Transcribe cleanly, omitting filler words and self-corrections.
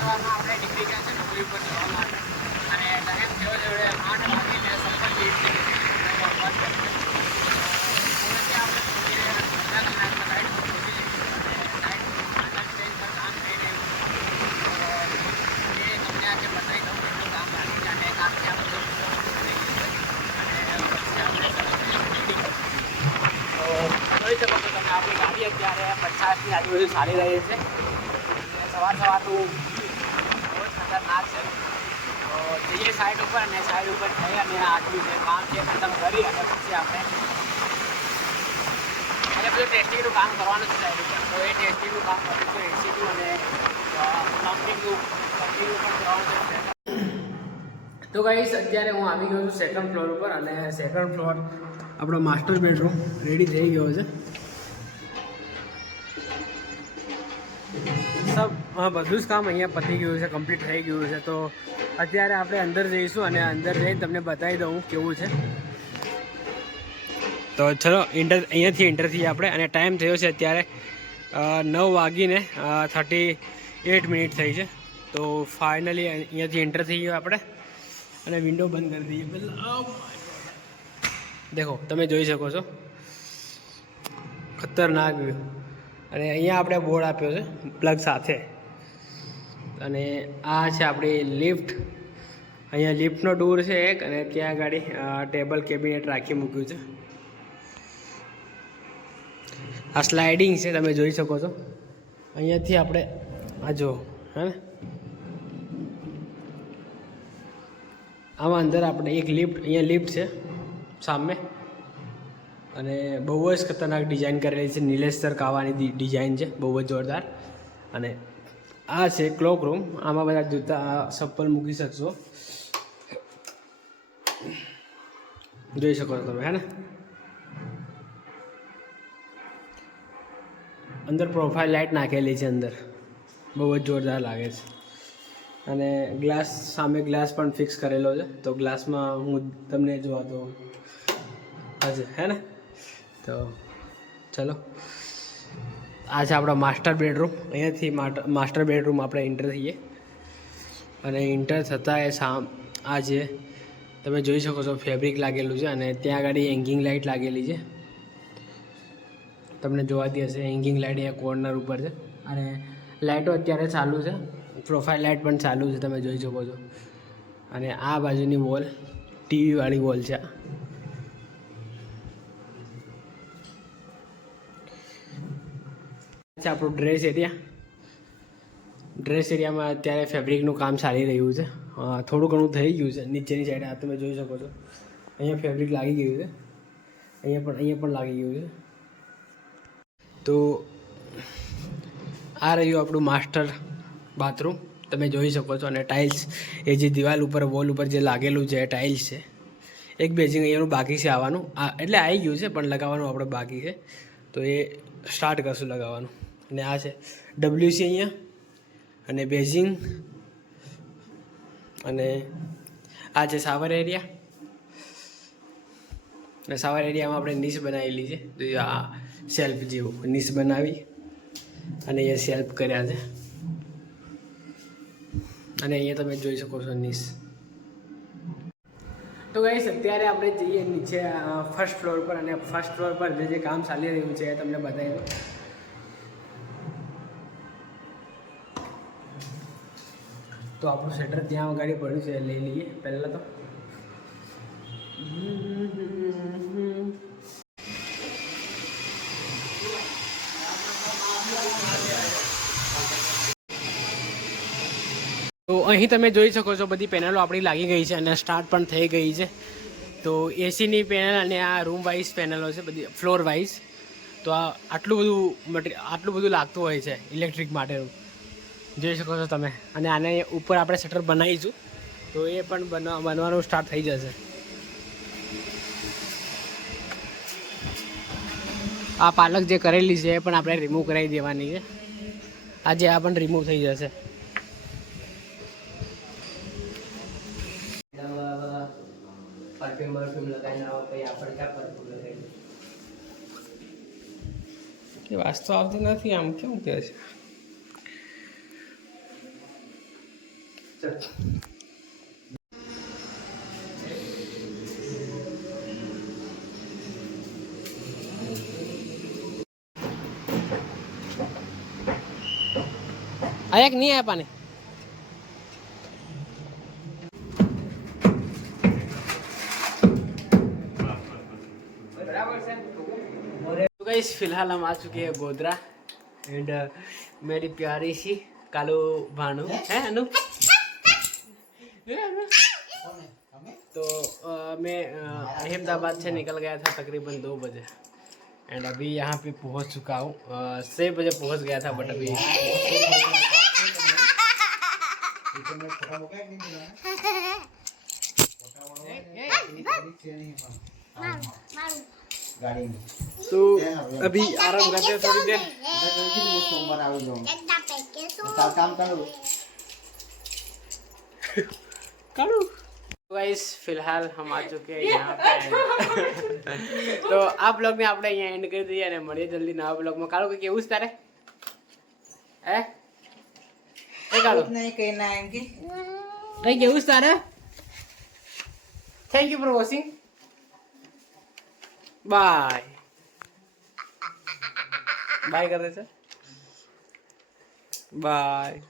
સવારમાં આપણે નીકળી ગયા છે નોકરી ઉપર જવા માટે અને ટાઈમ થયો છે 8 વાગીને 56 મિનિટ જોઈ શકો છો તમે આપણી ગાડી અત્યારે 50ની આજુબાજુ ચાલી રહી છે. સવારનું બહુ જ ખતરનાક છે. તો જઈએ સાઈડ ઉપર અને સાઈડ ઉપર જઈ અને આટલું જે કામ છે ખતમ કરી અને પછી આપણે બધું ટેસ્ટિંગનું કામ કરવાનું છે સાઈડ ઉપર. તો એ ટેસ્ટિંગનું કામ કરીશું એસીનું અને પ્લમ્બિંગનું પણ કરવાનું છે. તો ગાઈસ અત્યારે હું આવી ગયો છું સેકન્ડ ફ્લોર ઉપર અને સેકન્ડ ફ્લોર આપણો માસ્ટર બેડરૂમ રેડી થઈ ગયો છે. બધું જ કામ અહીંયા પતી ગયું છે, કમ્પ્લીટ થઈ ગયું છે. તો અત્યારે આપણે અંદર જઈશું અને અંદર જઈને તમને બતાવી દઉં કેવું છે. તો ચલો અહીંયાથી એન્ટર થઈએ આપણે અને ટાઈમ થયો છે અત્યારે 9:38 થઈ છે. તો ફાઇનલી અહીંયાથી એન્ટર થઈ ગયો આપણે અને વિન્ડો બંધ કરી દઈએ પહેલાં. દેખો તમે જોઈ શકો છો ખતરનાક વ્યૂ. અને અહીંયા આપણે બોર્ડ આપ્યો છે પ્લગ સાથે અને આ છે આપણી લિફ્ટ. અહીંયા લિફ્ટનો ડોર છે એક અને ત્યાં ગાડી ટેબલ કેબિનેટ રાખી મૂક્યું છે. આ સ્લાઇડિંગ છે તમે જોઈ શકો છો. અહીંયાથી આપણે આ જો હે ને આમાં અંદર આપણે એક લિફ્ટ અહીંયા લિફ્ટ છે સામે અને બહુ જ ખતરનાક ડિઝાઇન કરેલી છે. નિલેશ સર કાવાની ડિઝાઇન છે બહુ જ જોરદાર. અને આ છે ક્લોક રૂમ. આમાં બધા જૂતા ચપ્પલ મૂકી શકશો જોઈ શકો છો તમે હે ને. અંદર પ્રોફાઇલ લાઇટ નાખેલી છે અંદર બહુ જ જોરદાર લાગે છે. અને ગ્લાસ સામે ગ્લાસ પણ ફિક્સ કરેલો છે. તો ગ્લાસમાં હું તમને જોવા દઉં હશે હે ને. તો ચલો આ છે આપણો માસ્ટર બેડરૂમ. અહીંયાથી માસ્ટર બેડરૂમ આપણે એન્ટર થઈએ અને એન્ટર થતાં આ છે તમે જોઈ શકો છો ફેબ્રિક લાગેલું છે અને ત્યાં આગળ હેંગિંગ લાઇટ લાગેલી છે. તમને જોવાતી હશે હેંગિંગ લાઇટ અહીંયા કોર્નર ઉપર છે અને લાઇટો અત્યારે ચાલુ છે. પ્રોફાઇલ લાઇટ પણ ચાલુ છે તમે જોઈ શકો છો. અને આ બાજુની વોલ ટીવીવાળી વોલ છે. આપણું ડ્રેસ એરિયામાં અત્યારે ફેબ્રિકનું કામ ચાલી રહ્યું છે. થોડું ઘણું થઈ ગયું છે નીચેની સાઈડે. આ તમે જોઈ શકો છો અહીંયા ફેબ્રિક લાગી ગયું છે. અહીંયા પણ લાગી ગયું છે. તો આ રહ્યું આપણું માસ્ટર બાથરૂમ તમે જોઈ શકો છો. અને ટાઇલ્સ એ જે દિવાલ ઉપર વોલ ઉપર જે લાગેલું છે એ ટાઇલ્સ છે. એક બેઝિંગ અહીંયાનું બાકી છે આવવાનું. એટલે આવી ગયું છે પણ લગાવવાનું આપણે બાકી છે. તો એ સ્ટાર્ટ કરશું લગાવવાનું. અને આ છે WC અહીંયા અને બેઝિંગ અને આ છે શાવર એરિયા. અને શાવર એરિયામાં આપણે નીચ બનાવેલી છે. તો આ સેલ્ફ જેવું નીચ બનાવી અને એ સેલ્ફ કર્યા છે. અને અહીંયા તમે જોઈ શકો છો નીચ. તો ગાઈસ અત્યારે આપણે જઈએ નીચે ફર્સ્ટ ફ્લોર પર અને ફર્સ્ટ ફ્લોર પર જે કામ ચાલી રહ્યું છે એ તમને બતાવી દઉં. તો આપણું શટર ત્યાં ગાડી પડ્યું છે લઈ લઈએ પહેલાં. તો અહીં તમે જોઈ શકો છો બધી પેનલો આપણી લાગી ગઈ છે અને સ્ટાર્ટ પણ થઈ ગઈ છે. તો એસીની પેનલ અને આ રૂમ વાઇઝ પેનલો છે બધી ફ્લોર વાઇઝ. તો આ આટલું બધું લાગતું હોય છે ઇલેક્ટ્રિક માટેનું જોઈ શકો છો તમે. અને આને ઉપર આપણે શટર બનાવીશું તો એ પણ બનવાનું સ્ટાર્ટ થઈ જશે. આ પાલક જે કરેલી છે એ પણ આપણે રિમૂવ કરાવી દેવાની છે. આજે આ પણ રિમૂવ થઈ જશે. વાસ્તુ આવતી નથી આમ કેવું કે છે. आया कि नहीं आया पानी? तो गाइस फिलहाल हम आ चुके हैं गोधरा एंड मेरी प्यारी सी कालू भानु है अनु। तो मैं अहमदाबाद से निकल गया था तकरीबन 2 बजे एंड अभी यहाँ पे पहुँच चुका हूँ। 6 बजे पहुँच गया था बट अभी तो अभी आराम करते हैं थोड़ी देर। करो गाइस फिलहाल हम आ चुके हैं यहाँ पे तो आप लोग ने આપણે અહીંયા એન્ડ કરી દઈએ અને મળીએ જલ્દી નવા બ્લોગમાં। કાળો કે કેવું છે તારે હે એ કાળો નહીં કઈ ના એમ કે કઈ કેવું છે તારે? Thank you for watching bye bye કરે છે બાય।